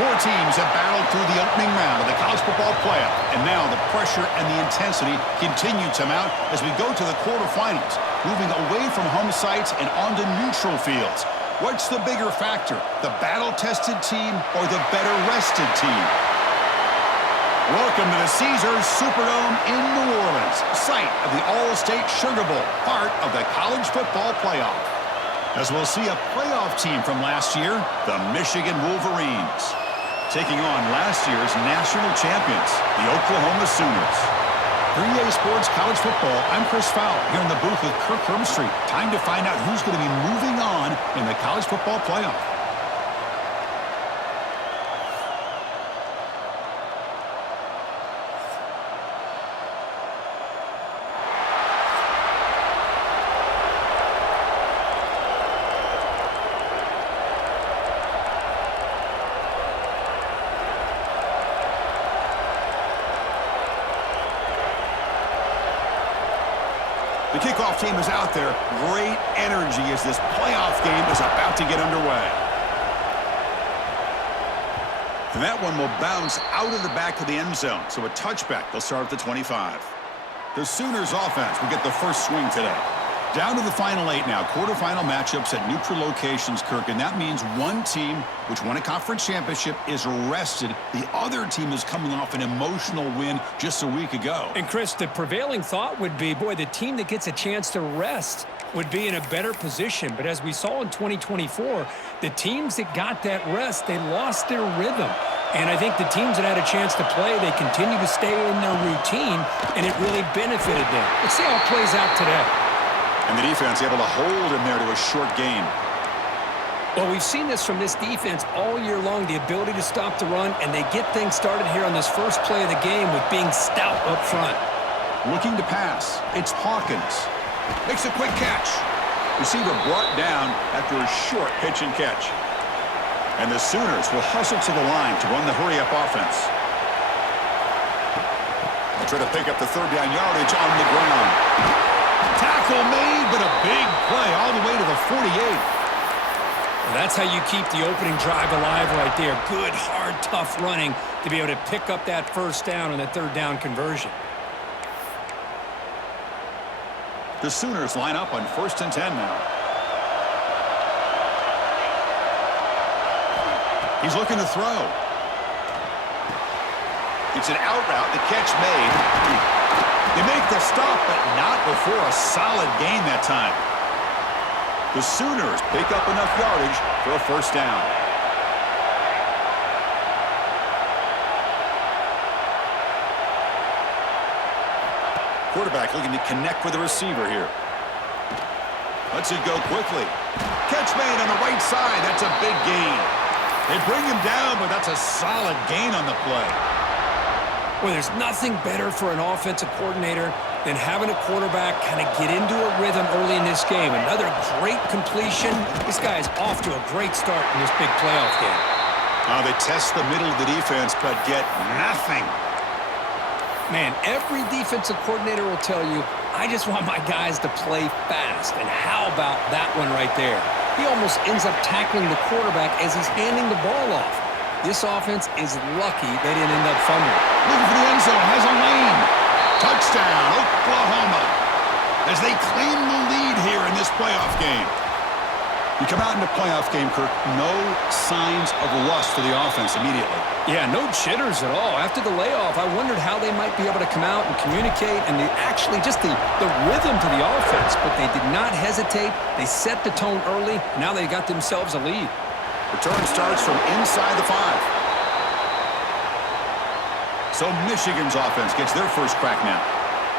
Four teams have battled through the opening round of the college football playoff, and now the pressure and the intensity continue to mount as we go to the quarterfinals, moving away from home sites and onto neutral fields. What's the bigger factor, the battle-tested team or the better-rested team? Welcome to the Caesars Superdome in New Orleans, site of the All-State Sugar Bowl, part of the college football playoff. As we'll see a playoff team from last year, the Michigan Wolverines, taking on last year's national champions, the Oklahoma Sooners. For EA Sports College Football, I'm Chris Fowler here in the booth with Kirk Hermstreet. Time to find out who's going to be moving on in the college football playoff. The kickoff team is out there. Great energy as this playoff game is about to get underway. And that one will bounce out of the back of the end zone. So a touchback. They'll start at the 25. The Sooners offense will get the first swing today. Down to the final 8 now. Quarterfinal matchups at neutral locations, Kirk. And that means one team, which won a conference championship, is rested. The other team is coming off an emotional win just a week ago. And, Chris, the prevailing thought would be, boy, the team that gets a chance to rest would be in a better position. But as we saw in 2024, the teams that got that rest, they lost their rhythm. And I think the teams that had a chance to play, they continue to stay in their routine, and it really benefited them. Let's see how it plays out today. And the defense able to hold him there to a short gain. Well, we've seen this from this defense all year long, the ability to stop the run, and they get things started here on this first play of the game with being stout up front. Looking to pass. It's Hawkins. Makes a quick catch. Receiver brought down after a short pitch and catch. And the Sooners will hustle to the line to run the hurry-up offense. They'll try to pick up the third down yardage on the ground. Tackle made, but a big play all the way to the 48. Well, that's how you keep the opening drive alive right there. Good, hard, tough running to be able to pick up that first down on the third down conversion. The Sooners line up on 1st and 10 now. He's looking to throw. It's an out route, the catch made. They make the stop, but not before a solid gain that time. The Sooners pick up enough yardage for a first down. Quarterback looking to connect with the receiver here. Lets it go quickly. Catch made on the right side. That's a big gain. They bring him down, but that's a solid gain on the play. Well, there's nothing better for an offensive coordinator than having a quarterback kind of get into a rhythm early in this game. Another great completion. This guy is off to a great start in this big playoff game. They test the middle of the defense, but get nothing. Man, every defensive coordinator will tell you, I just want my guys to play fast. And how about that one right there? He almost ends up tackling the quarterback as he's handing the ball off. This offense is lucky they didn't end up fumbling. Looking for the end zone, has a lane. Touchdown, Oklahoma, as they claim the lead here in this playoff game. You come out in the playoff game, Kirk, no signs of rust for the offense immediately. Yeah, no jitters at all. After the layoff, I wondered how they might be able to come out and communicate and actually just the rhythm to the offense. But they did not hesitate. They set the tone early. Now they got themselves a lead. Return starts from inside the 5. So Michigan's offense gets their first crack now.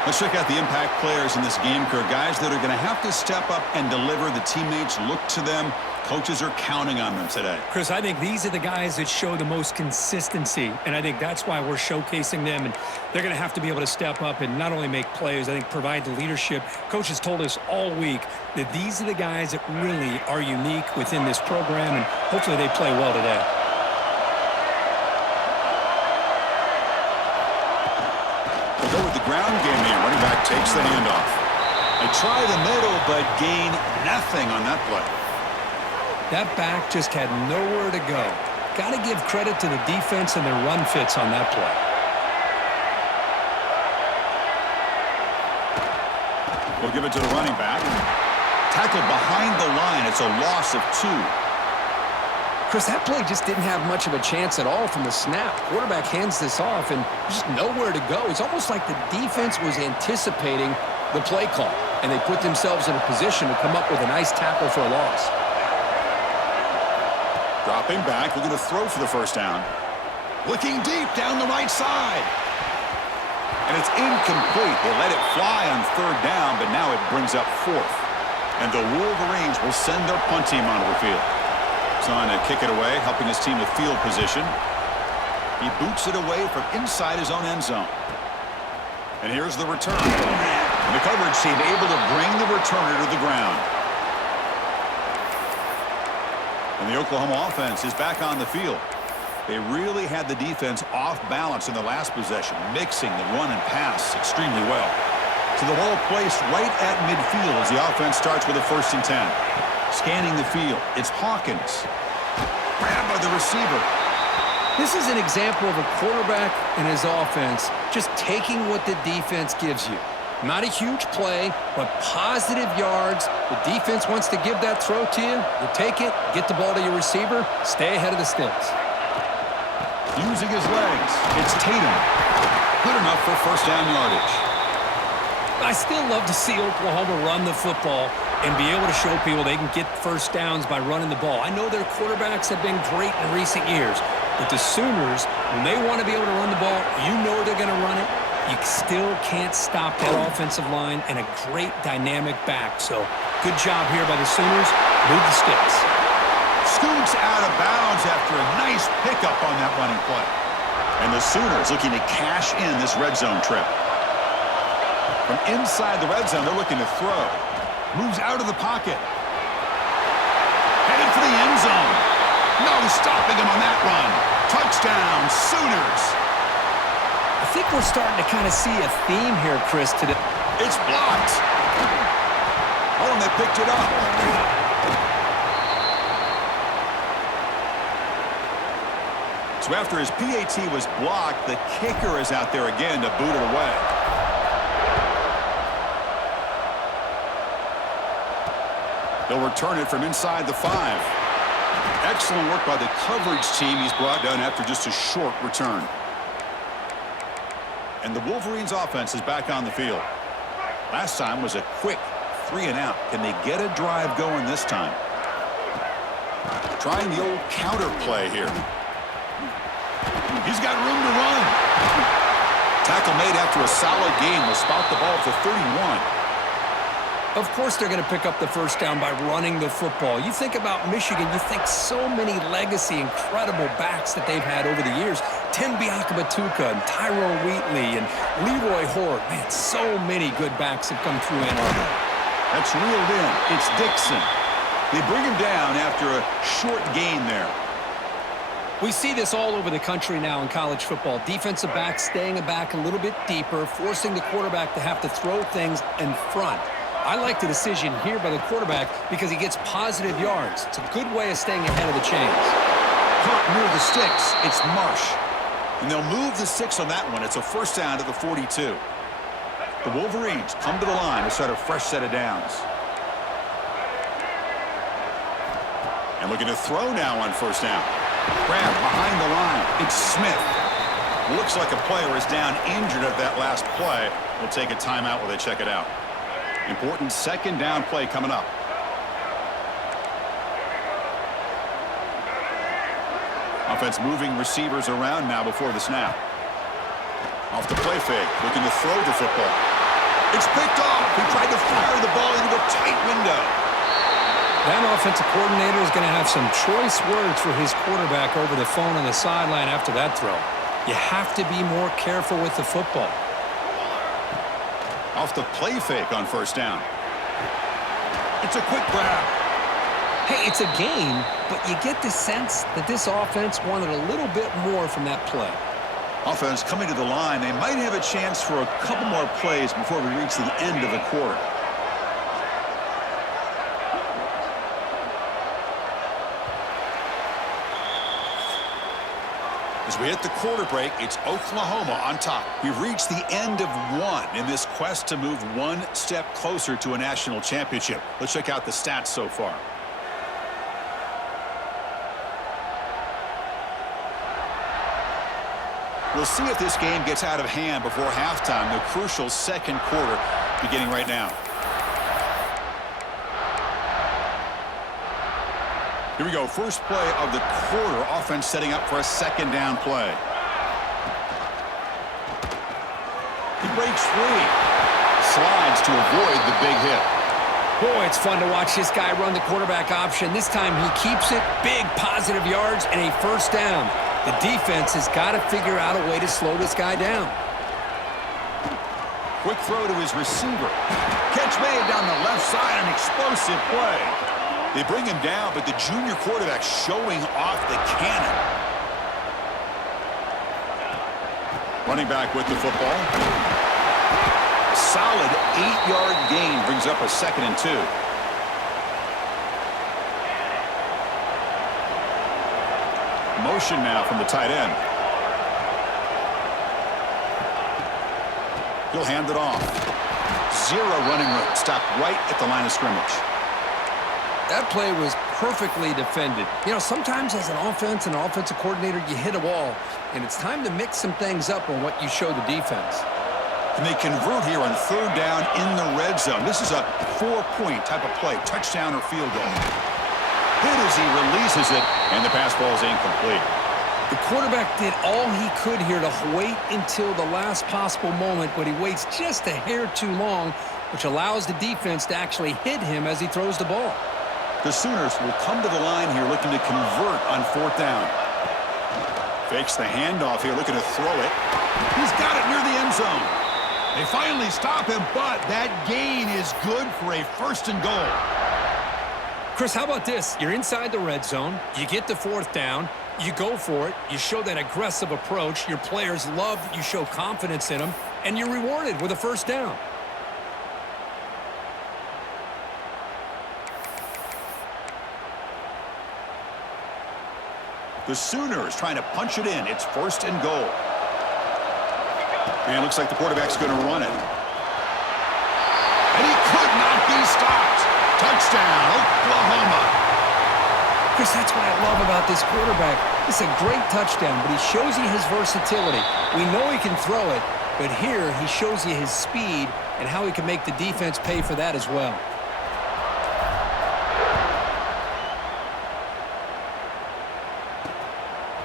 Let's check out the impact players in this game, Kirk. Guys that are going to have to step up and deliver. The teammates look to them. Coaches are counting on them today. Chris, I think these are the guys that show the most consistency, and I think that's why we're showcasing them. And they're going to have to be able to step up and not only make plays, I think provide the leadership. Coaches told us all week that these are the guys that really are unique within this program, and hopefully they play well today. We'll go with the ground game here. Running back takes the handoff. They try the middle, but gain nothing on that play. That back just had nowhere to go. got to give credit to the defense and their run fits on that play. We'll give it to the running back. Tackled behind the line. It's a loss of 2. Chris, that play just didn't have much of a chance at all from the snap. Quarterback hands this off and just nowhere to go. It's almost like the defense was anticipating the play call, and they put themselves in a position to come up with a nice tackle for a loss. Dropping back, looking to throw for the first down. Looking deep down the right side. And it's incomplete. They let it fly on 3rd down, but now it brings up 4th. And the Wolverines will send their punt team onto the field. Trying to kick it away, helping his team with field position. He boots it away from inside his own end zone. And here's the return. And the coverage team able to bring the returner to the ground. And the Oklahoma offense is back on the field. They really had the defense off balance in the last possession, mixing the run and pass extremely well. So the ball placed right at midfield as the offense starts with a 1st and 10. Scanning the field, it's Hawkins. Grabbed by the receiver. This is an example of a quarterback and his offense just taking what the defense gives you. Not a huge play, but positive yards. The defense wants to give that throw to you. You take it, get the ball to your receiver, stay ahead of the sticks. Using his legs, it's Tatum. Good enough for 1st down yardage. I still love to see Oklahoma run the football and be able to show people they can get 1st downs by running the ball. I know their quarterbacks have been great in recent years, but the Sooners, when they want to be able to run the ball, you know they're going to run it. You still can't stop that offensive line and a great dynamic back. So good job here by the Sooners. Move the sticks. Scoots out of bounds after a nice pickup on that running play. And the Sooners looking to cash in this red zone trip. From inside the red zone, they're looking to throw. Moves out of the pocket. Headed for the end zone. No stopping him on that run. Touchdown, Sooners. I think we're starting to kind of see a theme here, Chris, today. It's blocked. Oh, and they picked it up. So after his PAT was blocked, the kicker is out there again to boot it away. They'll return it from inside the 5. Excellent work by the coverage team he's brought down after just a short return. And the Wolverines offense is back on the field. Last time was a quick 3 and out. Can they get a drive going this time? Trying the old counter play here. He's got room to run. Tackle made after a solid game. Will spot the ball for 31. Of course they're going to pick up the 1st down by running the football. You think about Michigan, you think so many legacy, incredible backs that they've had over the years. Tim Biakabatuka and Tyrone Wheatley and Leroy Hort. Man, so many good backs have come through Ann Arbor. That's reeled in. It's Dixon. They bring him down after a short gain there. We see this all over the country now in college football. Defensive backs staying back a little bit deeper, forcing the quarterback to have to throw things in front. I like the decision here by the quarterback because he gets positive yards. It's a good way of staying ahead of the chains. Caught near the sticks. It's Marsh. And they'll move the 6 on that one. It's a 1st down to the 42. The Wolverines come to the line to start a fresh set of downs. And looking to throw now on 1st down. Grab behind the line. It's Smith. Looks like a player is down injured at that last play. We'll take a timeout while they check it out. Important 2nd down play coming up. Offense moving receivers around now before the snap. Off the play fake, looking to throw the football. It's picked off. He tried to fire the ball into a tight window. That offensive coordinator is going to have some choice words for his quarterback over the phone on the sideline after that throw. You have to be more careful with the football. Off the play fake on 1st down. It's a quick grab. Hey, it's a game, but you get the sense that this offense wanted a little bit more from that play. Offense coming to the line. They might have a chance for a couple more plays before we reach the end of the quarter. As we hit the quarter break, it's Oklahoma on top. We've reached the end of one in this quest to move one step closer to a national championship. Let's check out the stats so far. We'll see if this game gets out of hand before halftime, the crucial second quarter beginning right now. Here we go, first play of the quarter. Offense setting up for a second down play. He breaks free. Slides to avoid the big hit. Boy, it's fun to watch this guy run the quarterback option. This time he keeps it, big positive yards, and a first down. The defense has got to figure out a way to slow this guy down. Quick throw to his receiver. Catch made down the left side, an explosive play. They bring him down, but the junior quarterback showing off the cannon. Running back with the football. Solid 8-yard gain brings up a 2nd and 2. Motion now from the tight end. He'll hand it off. Zero running room. Stopped right at the line of scrimmage. That play was perfectly defended. You know, sometimes as an offense and an offensive coordinator, you hit a wall, and it's time to mix some things up on what you show the defense. And they convert here on 3rd down in the red zone. This is a 4-point type of play, touchdown or field goal. Hit as he releases it, and the pass ball is incomplete. The quarterback did all he could here to wait until the last possible moment, but he waits just a hair too long, which allows the defense to actually hit him as he throws the ball. The Sooners will come to the line here looking to convert on 4th down. Fakes the handoff here, looking to throw it. He's got it near the end zone. They finally stop him, but that gain is good for a 1st and goal. Chris, how about this? You're inside the red zone. You get the 4th down. You go for it. You show that aggressive approach. Your players love that you show confidence in them, and you're rewarded with a 1st down. The Sooners trying to punch it in. It's 1st and goal. And it looks like the quarterback's going to run it. And he could not be stopped. Touchdown, Oklahoma. Chris, that's what I love about this quarterback. It's a great touchdown, but he shows you his versatility. We know he can throw it, but here he shows you his speed and how he can make the defense pay for that as well.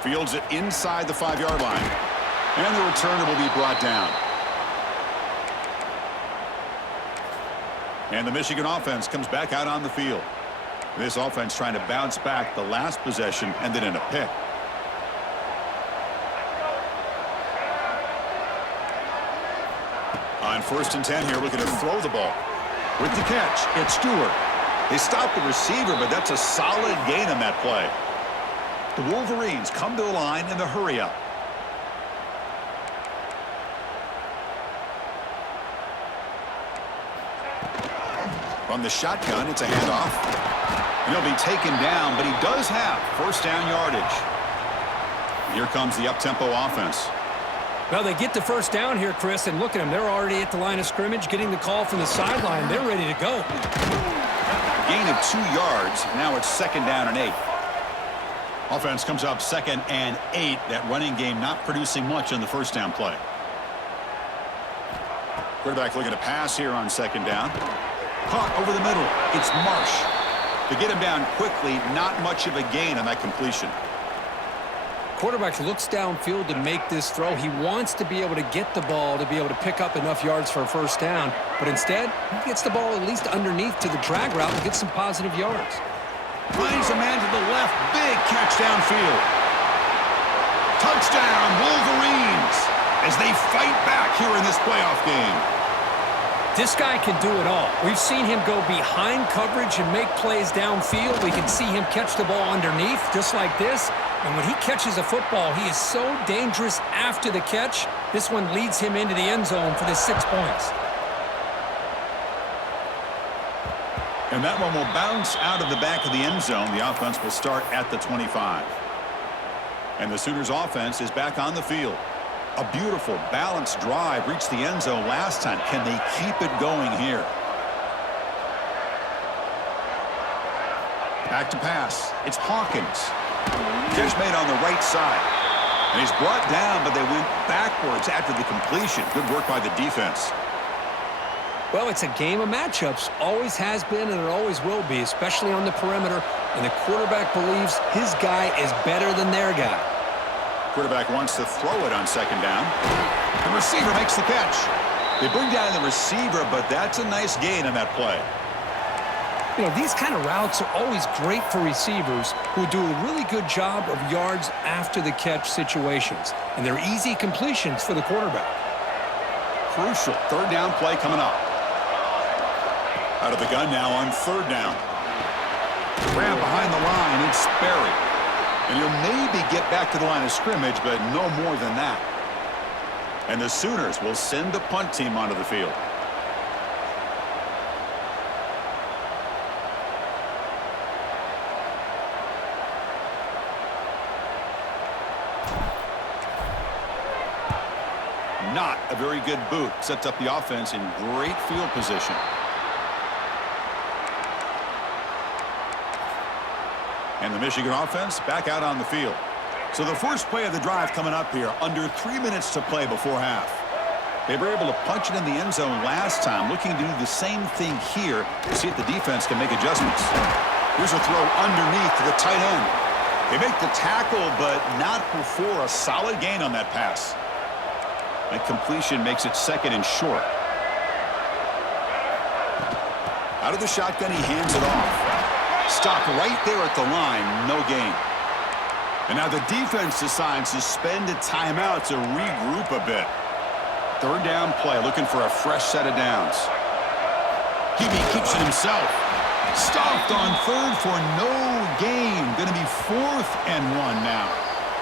Fields it inside the 5-yard line. And the returner will be brought down. And the Michigan offense comes back out on the field. This offense trying to bounce back the last possession and then in a pick. On 1st and 10 here, looking to throw the ball. With the catch, it's Stewart. They stop the receiver, but that's a solid gain on that play. The Wolverines come to the line in the hurry-up. From the shotgun, it's a handoff. And he'll be taken down, but he does have 1st down yardage. Here comes the up-tempo offense. Well, they get the 1st down here, Chris, and look at them. They're already at the line of scrimmage, getting the call from the sideline. They're ready to go. Gain of 2 yards. Now it's 2nd down and 8. Offense comes up 2nd and 8. That running game not producing much on the 1st down play. Quarterback looking to pass here on 2nd down. Caught over the middle. It's Marsh. To get him down quickly, not much of a gain on that completion. Quarterback looks downfield to make this throw. He wants to be able to get the ball to be able to pick up enough yards for a 1st down. But instead, he gets the ball at least underneath to the drag route and gets some positive yards. Finds a man to the left. Big catch downfield. Touchdown, Wolverines, as they fight back here in this playoff game. This guy can do it all. We've seen him go behind coverage and make plays downfield. We can see him catch the ball underneath, just like this. And when he catches a football, he is so dangerous after the catch. This one leads him into the end zone for the 6 points. And that one will bounce out of the back of the end zone. The offense will start at the 25. And the Sooners offense is back on the field. A beautiful, balanced drive reached the end zone last time. Can they keep it going here? Back to pass. It's Hawkins. Catch made on the right side. And he's brought down, but they went backwards after the completion. Good work by the defense. Well, it's a game of matchups. Always has been, and it always will be, especially on the perimeter. And the quarterback believes his guy is better than their guy. Quarterback wants to throw it on second down. The receiver makes the catch. They bring down the receiver, but that's a nice gain on that play. You know, these kind of routes are always great for receivers who do a really good job of yards after the catch situations. And they're easy completions for the quarterback. Crucial third down play coming up. Out of the gun now on third down. Grab behind the line, it's Sperry. And he'll maybe get back to the line of scrimmage, but no more than that. And the Sooners will send the punt team onto the field. Not a very good boot. Sets up the offense in great field position. And the Michigan offense back out on the field. So the first play of the drive coming up here. Under 3 minutes to play before half. They were able to punch it in the end zone last time. Looking to do the same thing here to see if the defense can make adjustments. Here's a throw underneath to the tight end. They make the tackle, but not before a solid gain on that pass. That completion makes it second and short. Out of the shotgun, he hands it off. Stopped right there at the line, no gain. And now the defense decides to spend a timeout to regroup a bit. Third down play, looking for a fresh set of downs. Hebe keeps it himself. Stopped on third for no gain. Going to be 4th and 1 now.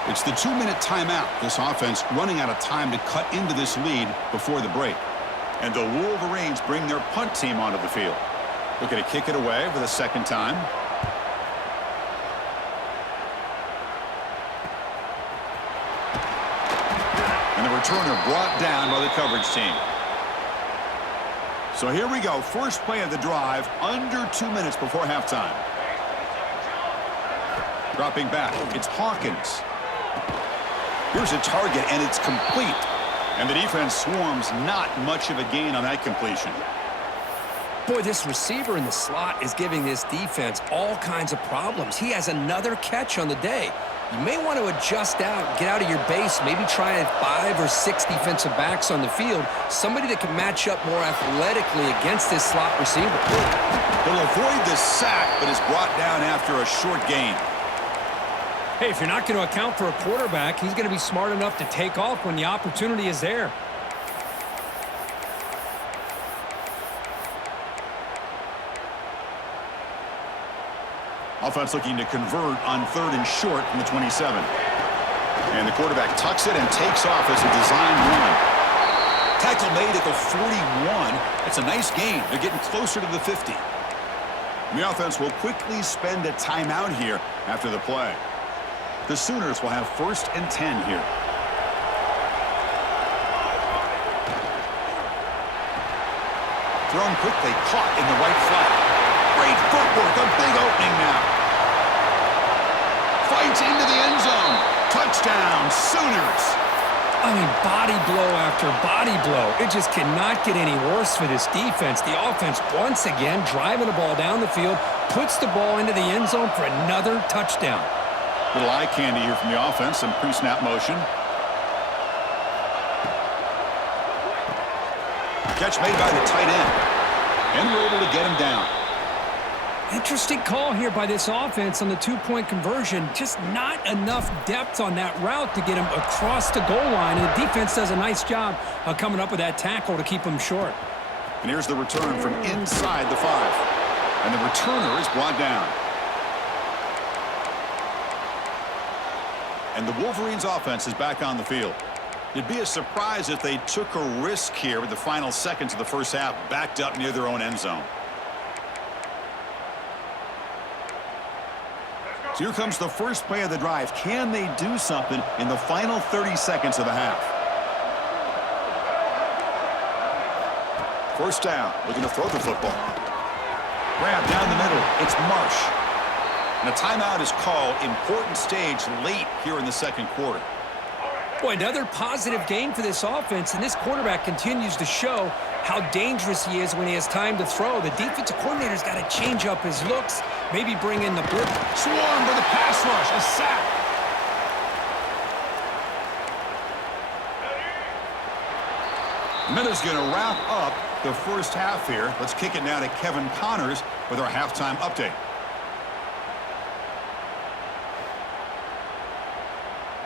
It's the 2-minute timeout. This offense running out of time to cut into this lead before the break. And the Wolverines bring their punt team onto the field. Looking to kick it away for the second time. And the returner brought down by the coverage team. So here we go. First play of the drive, under 2 minutes before halftime. Dropping back, it's Hawkins. Here's a target, and it's complete. And the defense swarms, not much of a gain on that completion. Boy, this receiver in the slot is giving this defense all kinds of problems. He has another catch on the day. You may want to adjust out, get out of your base, maybe try 5 or 6 defensive backs on the field, somebody that can match up more athletically against this slot receiver. He'll avoid the sack, but is brought down after a short gain. Hey, if you're not going to account for a quarterback, he's going to be smart enough to take off when the opportunity is there. Offense looking to convert on third and short from the 27. And the quarterback tucks it and takes off as a design run. Tackle made at the 41. That's a nice gain. They're getting closer to the 50. And the offense will quickly spend a timeout here after the play. The Sooners will have 1st and 10 here. Thrown quickly, caught in the right flat. Great footwork, a big opening now. Fights into the end zone. Touchdown, Sooners. I mean, body blow after body blow. It just cannot get any worse for this defense. The offense, once again, driving the ball down the field, puts the ball into the end zone for another touchdown. Little eye candy here from the offense, some pre-snap motion. Catch made by the tight end. And we're able to get him down. Interesting call here by this offense on the 2-point conversion. Just not enough depth on that route to get him across the goal line. And the defense does a nice job of coming up with that tackle to keep him short. And here's the return from inside the 5. And the returner is brought down. And the Wolverines offense is back on the field. It'd be a surprise if they took a risk here with the final seconds of the first half, backed up near their own end zone. So here comes the first play of the drive. Can they do something in the final 30 seconds of the half? First down, looking to throw the football. Grab down the middle. It's Marsh. And a timeout is called. Important stage late here in the second quarter. Boy, another positive game for this offense, and this quarterback continues to show how dangerous he is when he has time to throw. The defensive coordinator's got to change up his looks, maybe bring in the blitz. Swarm with a pass rush, a sack. Minutes going to wrap up the first half here. Let's kick it now to Kevin Connors with our halftime update.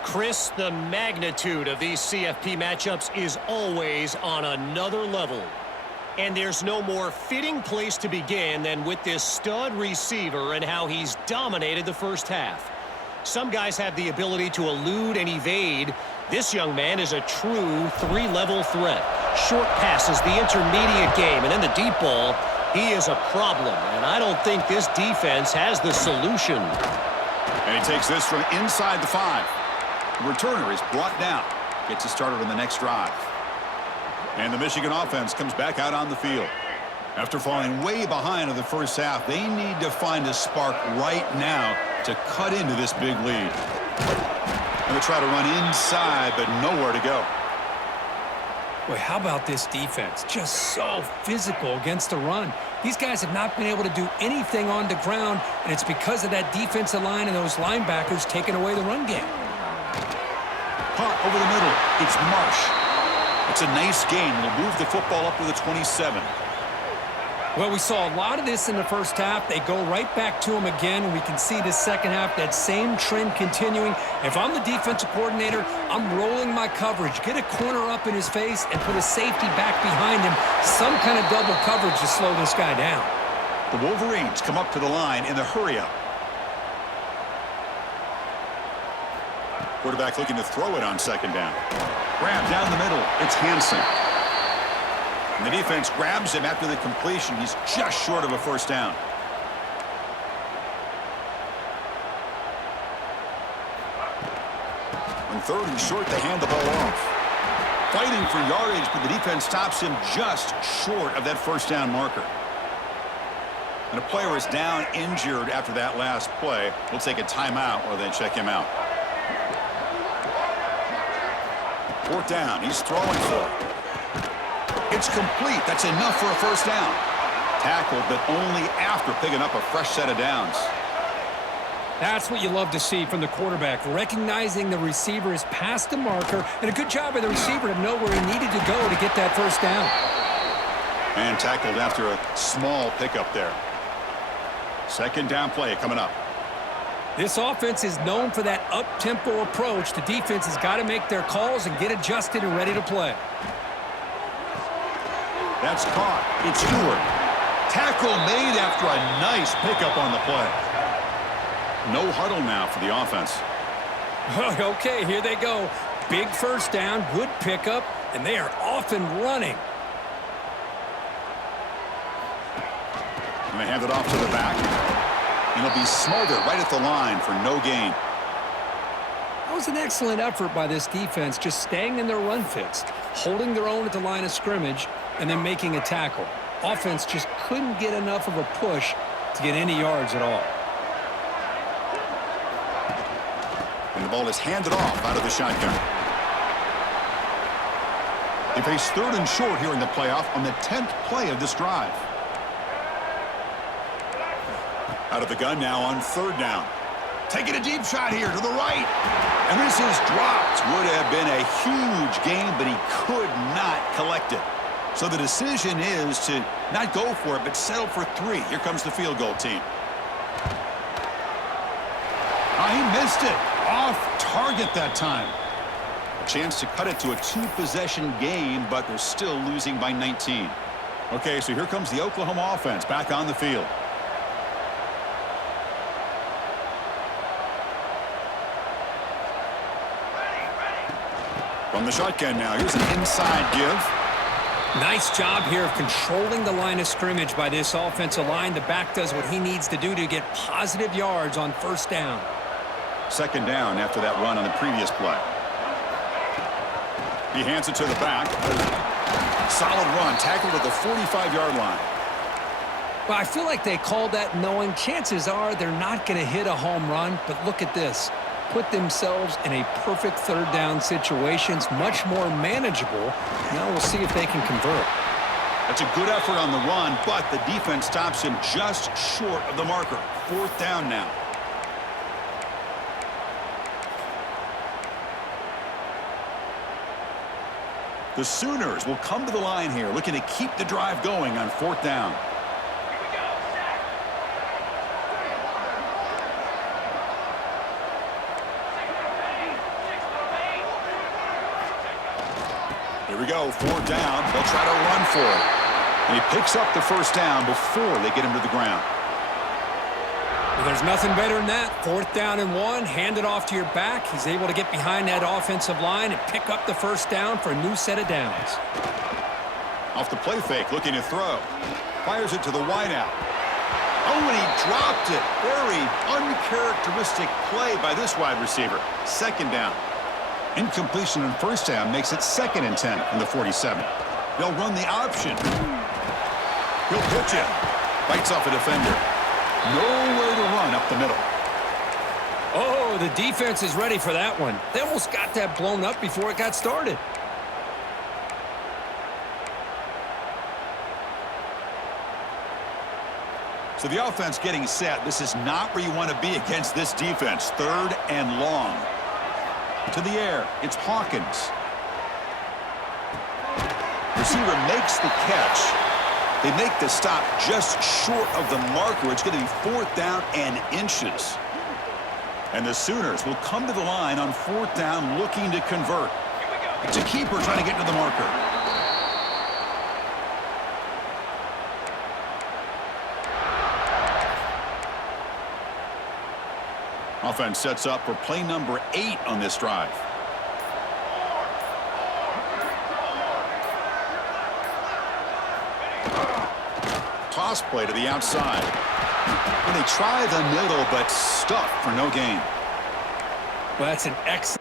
Chris, the magnitude of these CFP matchups is always on another level. And there's no more fitting place to begin than with this stud receiver and how he's dominated the first half. Some guys have the ability to elude and evade. This young man is a true three-level threat. Short passes, the intermediate game, and then the deep ball. He is a problem, and I don't think this defense has the solution. And he takes this from inside the 5. The returner is brought down. Gets it started on the next drive. And the Michigan offense comes back out on the field. After falling way behind in the first half, they need to find a spark right now to cut into this big lead. And they try to run inside, but nowhere to go. Boy, how about this defense? Just so physical against the run. These guys have not been able to do anything on the ground, and it's because of that defensive line and those linebackers taking away the run game. Punt over the middle. It's Marsh. It's a nice gain. They'll move the football up to the 27. Well, we saw a lot of this in the first half. They go right back to him again, and we can see the second half, that same trend continuing. If I'm the defensive coordinator, I'm rolling my coverage. Get a corner up in his face and put a safety back behind him. Some kind of double coverage to slow this guy down. The Wolverines come up to the line in the hurry-up. Quarterback looking to throw it on second down. Grab down the middle. It's Hansen. And the defense grabs him after the completion. He's just short of a first down. On third and short, they hand the ball off. Fighting for yardage, but the defense stops him just short of that first down marker. And a player is down injured after that last play. We'll take a timeout while they check him out. Fourth down. He's throwing for it. It's complete. That's enough for a first down. Tackled, but only after picking up a fresh set of downs. That's what you love to see from the quarterback, recognizing the receiver is past the marker, and a good job by the receiver to know where he needed to go to get that first down. And tackled after a small pickup there. Second down play coming up. This offense is known for that up-tempo approach. The defense has got to make their calls and get adjusted and ready to play. That's caught. It's Stewart. Tackle made after a nice pickup on the play. No huddle now for the offense. Okay, here they go. Big first down, good pickup, and they are off and running. And they hand it off to the back. And it'll be smothered right at the line for no gain. That was an excellent effort by this defense, just staying in their run fits, holding their own at the line of scrimmage, and then making a tackle. Offense just couldn't get enough of a push to get any yards at all. And the ball is handed off out of the shotgun. They face third and short here in the playoff on the 10th play of this drive. Out of the gun now on third down. Taking a deep shot here to the right. And this is dropped. Would have been a huge gain, but he could not collect it. So the decision is to not go for it, but settle for 3. Here comes the field goal team. He missed it. Off target that time. A chance to cut it to a 2-possession game, but they're still losing by 19. Okay, so here comes the Oklahoma offense back on the field. From the shotgun now, here's an inside give. Nice job here of controlling the line of scrimmage by this offensive line. The back does what he needs to do to get positive yards on first down. Second down after that run on the previous play. He hands it to the back. Solid run, tackled at the 45-yard line. Well, I feel like they called that knowing chances are they're not going to hit a home run, but look at this. Put themselves in a perfect third down situations, much more manageable. Now we'll see if they can convert. That's a good effort on the run, but the defense stops him just short of the marker. Fourth down now. The Sooners will come to the line here, looking to keep the drive going on fourth down. Here we go, fourth down. They'll try to run for it. And he picks up the first down before they get him to the ground. Well, there's nothing better than that. Fourth down and 1, hand it off to your back. He's able to get behind that offensive line and pick up the first down for a new set of downs. Off the play fake, looking to throw. Fires it to the wideout. Oh, and he dropped it. Very uncharacteristic play by this wide receiver. Second down. Incompletion on first down makes it second and 10 from the 47. They'll run the option. He'll pitch it. Bites off a defender. Nowhere to run up the middle. Oh, the defense is ready for that one. They almost got that blown up before it got started. So the offense getting set. This is not where you want to be against this defense. Third and long. To the air, it's Hawkins. Receiver makes the catch. They make the stop just short of the marker. It's going to be fourth down and inches. And the Sooners will come to the line on fourth down looking to convert. It's a keeper trying to get to the marker. Offense sets up for play number 8 on this drive. Toss play to the outside. And they try the middle, but stuffed for no gain. Well, that's an excellent.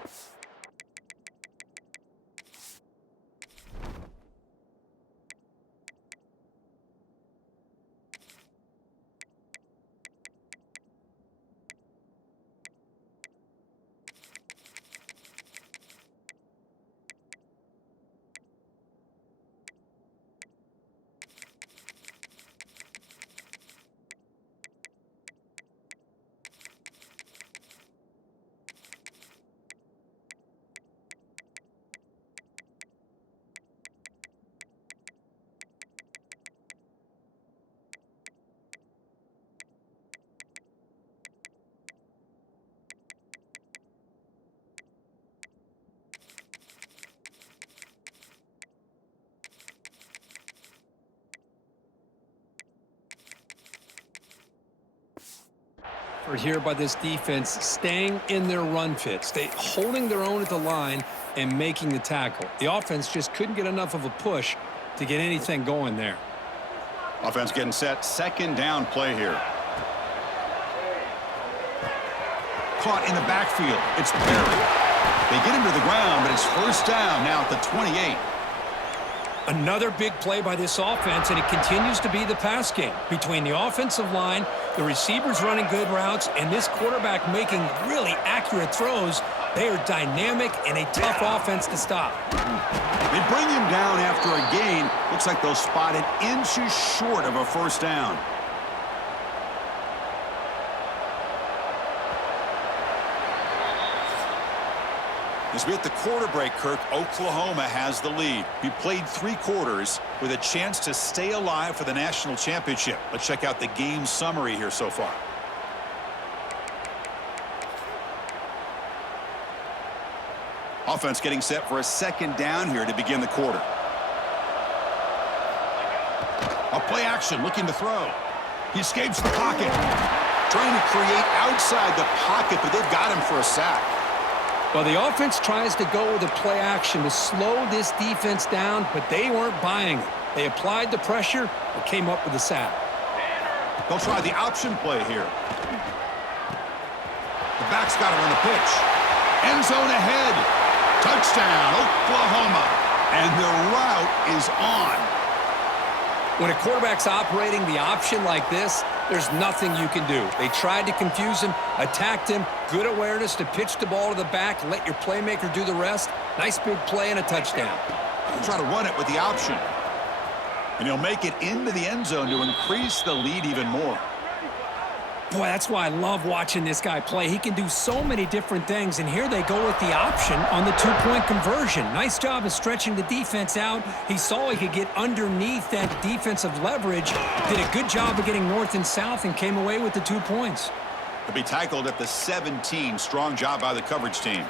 Here by this defense, staying in their run fit, holding their own at the line and making the tackle. The offense just couldn't get enough of a push to get anything going there. Offense getting set. Second down play here. Caught in the backfield. It's Perry. They get him to the ground, but it's first down now at the 28. Another big play by this offense, and it continues to be the pass game. Between the offensive line, the receivers running good routes, and this quarterback making really accurate throws, they are dynamic and a tough offense to stop. They bring him down after a gain. Looks like they'll spot it inches short of a first down. As we hit the quarter break, Kirk, Oklahoma has the lead. We played 3 quarters with a chance to stay alive for the national championship. Let's check out the game summary here so far. Offense getting set for a second down here to begin the quarter. A play action, looking to throw. He escapes the pocket. Trying to create outside the pocket, but they've got him for a sack. Well, the offense tries to go with a play action to slow this defense down, but they weren't buying it. They applied the pressure and came up with a sack. They'll try the option play here. The back's got it on the pitch. End zone ahead. Touchdown, Oklahoma. And the route is on. When a quarterback's operating the option like this, there's nothing you can do. They tried to confuse him, attacked him, good awareness to pitch the ball to the back, let your playmaker do the rest. Nice big play and a touchdown. He'll try to run it with the option. And he'll make it into the end zone to increase the lead even more. Boy, that's why I love watching this guy play. He can do so many different things, and here they go with the option on the two-point conversion. Nice job of stretching the defense out. He saw he could get underneath that defensive leverage, did a good job of getting north and south, and came away with the 2 points. He'll be tackled at the 17. Strong job by the coverage team.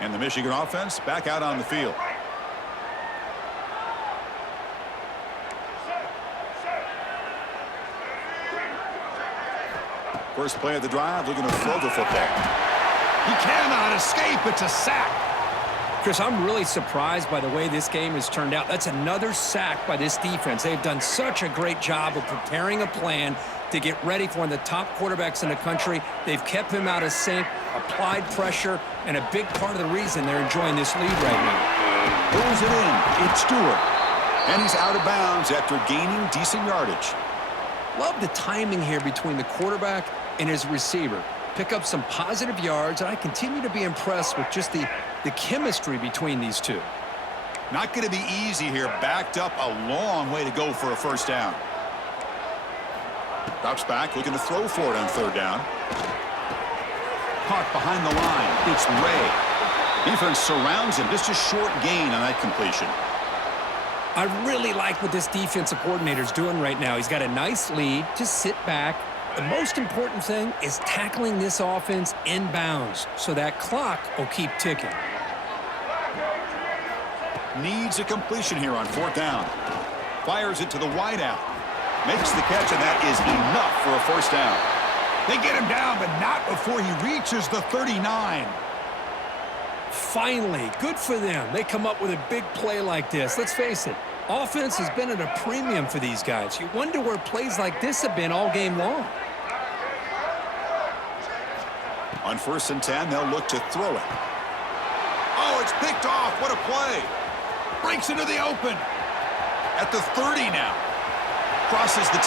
And the Michigan offense back out on the field. First play of the drive, looking to throw the football. He cannot escape. It's a sack. Chris, I'm really surprised by the way this game has turned out. That's another sack by this defense. They've done such a great job of preparing a plan to get ready for one of the top quarterbacks in the country. They've kept him out of sync, applied pressure, and a big part of the reason they're enjoying this lead right now. Pulls it in. It's Stewart. And he's out of bounds after gaining decent yardage. Love the timing here between the quarterback and his receiver. Pick up some positive yards, and I continue to be impressed with just the chemistry between these two. Not going to be easy here. Backed up a long way to go for a first down. Drops back, looking to throw for it on third down. Caught behind the line. It's Ray. Defense surrounds him. Just a short gain on that completion. I really like what this defensive coordinator's doing right now. He's got a nice lead. Just sit back. The most important thing is tackling this offense inbounds so that clock will keep ticking. Needs a completion here on fourth down. Fires it to the wideout. Makes the catch, and that is enough for a first down. They get him down, but not before he reaches the 39. Finally, good for them. They come up with a big play like this. Let's face it, offense has been at a premium for these guys. You wonder where plays like this have been all game long. On 1st and 10, they'll look to throw it. Oh, it's picked off. What a play. Breaks into the open. At the 30 now. Crosses the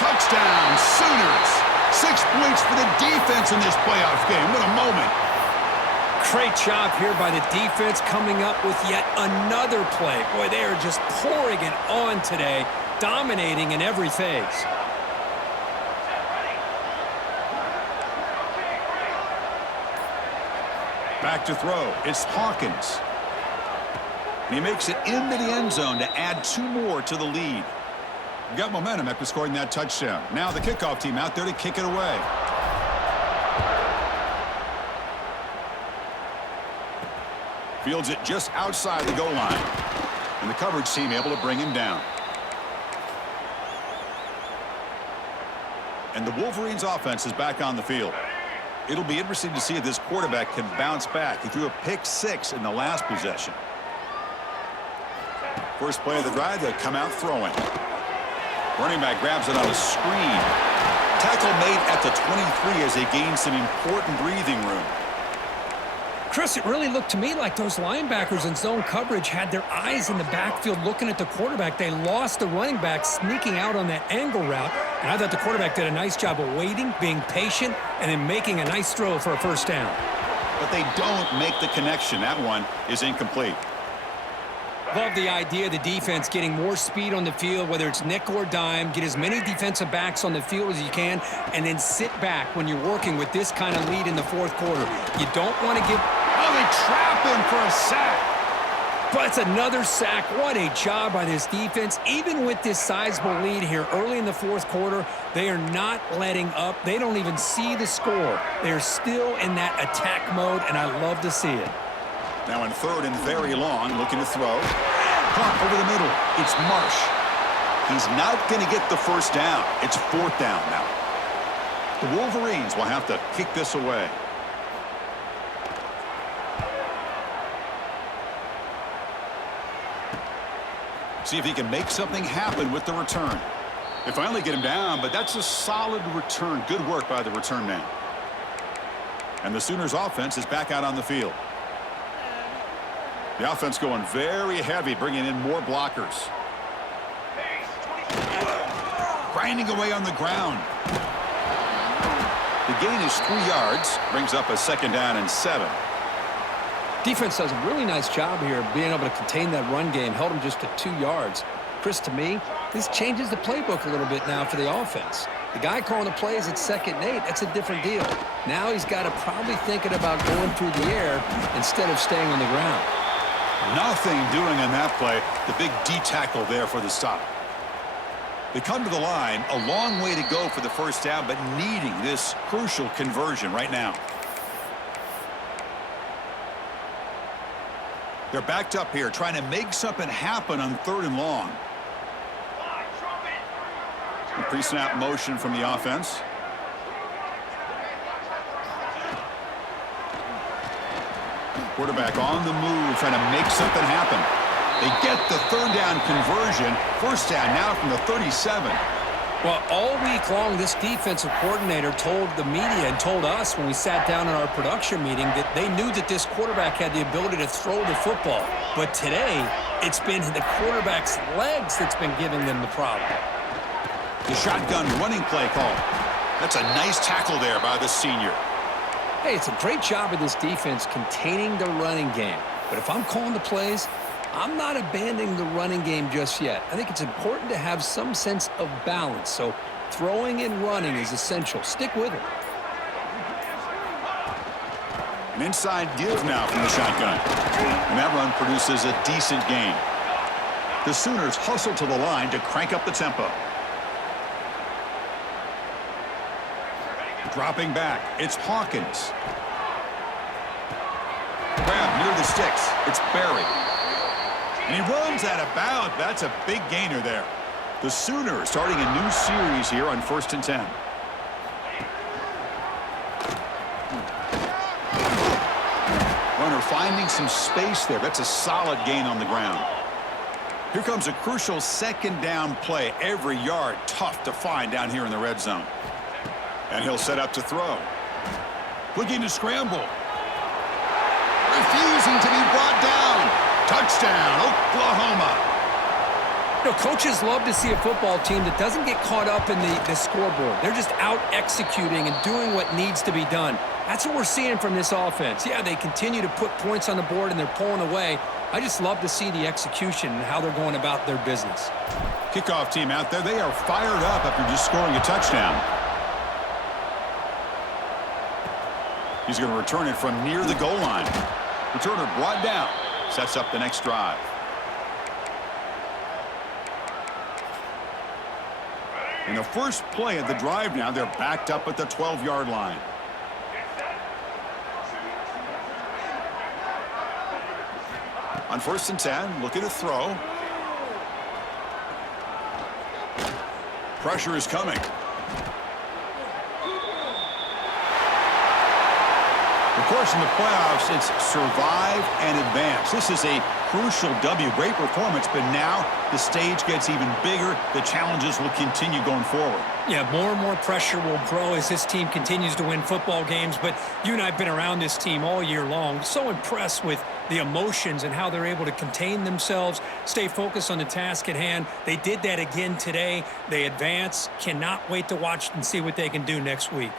touchdown, Sooners. 6 points for the defense in this playoff game. What a moment. Great job here by the defense coming up with yet another play. Boy, they are just pouring it on today, dominating in every phase. Back to throw. It's Hawkins. And he makes it into the end zone to add 2 more to the lead. Got momentum after scoring that touchdown. Now the kickoff team out there to kick it away. Fields it just outside the goal line. And the coverage team able to bring him down. And the Wolverines offense is back on the field. It'll be interesting to see if this quarterback can bounce back. He threw a pick 6 in the last possession. First play of the drive, they'll come out throwing. Running back grabs it on a screen. Tackle made at the 23 as they gain some important breathing room. Chris, it really looked to me like those linebackers in zone coverage had their eyes in the backfield looking at the quarterback. They lost the running back sneaking out on that angle route. And I thought the quarterback did a nice job of waiting, being patient, and then making a nice throw for a first down. But they don't make the connection. That one is incomplete. Love the idea of the defense getting more speed on the field, whether it's nickel or dime, get as many defensive backs on the field as you can, and then sit back when you're working with this kind of lead in the fourth quarter. You don't want to give... Oh, they trap him for a sack. But it's another sack. What a job by this defense. Even with this sizable lead here early in the fourth quarter, they are not letting up. They don't even see the score. They're still in that attack mode, and I love to see it. Now in third and very long, looking to throw. Caught over the middle. It's Marsh. He's not going to get the first down. It's fourth down now. The Wolverines will have to kick this away. See if he can make something happen with the return. They finally get him down, but that's a solid return. Good work by the return man. And the Sooners offense is back out on the field. The offense going very heavy, bringing in more blockers. Grinding away on the ground. The gain is 3 yards, brings up a 2nd down and 7. Defense does a really nice job here of being able to contain that run game, held him just to 2 yards. Chris, to me, this changes the playbook a little bit now for the offense. The guy calling the plays at 2nd and 8, that's a different deal. Now he's got to probably thinking about going through the air instead of staying on the ground. Nothing doing on that play. The big D tackle there for the stop. They come to the line, a long way to go for the 1st down, but needing this crucial conversion right now. They're backed up here, trying to make something happen on 3rd and long. Pre-snap motion from the offense. Quarterback on the move, trying to make something happen. They get the 3rd down conversion. 1st down now from the 37. Well, all week long, this defensive coordinator told the media and told us when we sat down in our production meeting that they knew that this quarterback had the ability to throw the football. But today, it's been the quarterback's legs that's been giving them the problem. The shotgun running play call. That's a nice tackle there by the senior. Hey, it's a great job of this defense containing the running game. But if I'm calling the plays, I'm not abandoning the running game just yet. I think it's important to have some sense of balance. So throwing and running is essential. Stick with it. An inside give now from the shotgun. And that run produces a decent gain. The Sooners hustle to the line to crank up the tempo. Dropping back, it's Hawkins. Grab near the sticks, it's Barry. And he runs out of bounds. That's a big gainer there. The Sooners starting a new series here on 1st and 10. Runner finding some space there. That's a solid gain on the ground. Here comes a crucial 2nd down play. Every yard tough to find down here in the red zone. And he'll set up to throw. Looking to scramble. Refusing to be brought down. Touchdown, Oklahoma. You know, coaches love to see a football team that doesn't get caught up in the scoreboard. They're just out executing and doing what needs to be done. That's what we're seeing from this offense. Yeah, they continue to put points on the board and they're pulling away. I just love to see the execution and how they're going about their business. Kickoff team out there, they are fired up after just scoring a touchdown. He's going to return it from near the goal line. Returner brought down. Sets up the next drive. In the first play of the drive now, they're backed up at the 12-yard line. On 1st and 10, look at the throw. Pressure is coming. Of course, in the playoffs, it's survive and advance. This is a crucial W. Great performance, but now the stage gets even bigger. The challenges will continue going forward. Yeah, more and more pressure will grow as this team continues to win football games. But you and I have been around this team all year long. So impressed with the emotions and how they're able to contain themselves, stay focused on the task at hand. They did that again today. They advance. Cannot wait to watch and see what they can do next week.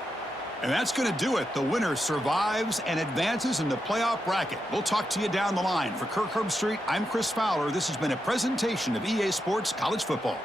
And that's going to do it. The winner survives and advances in the playoff bracket. We'll talk to you down the line. For Kirk Herbstreit, I'm Chris Fowler. This has been a presentation of EA Sports College Football.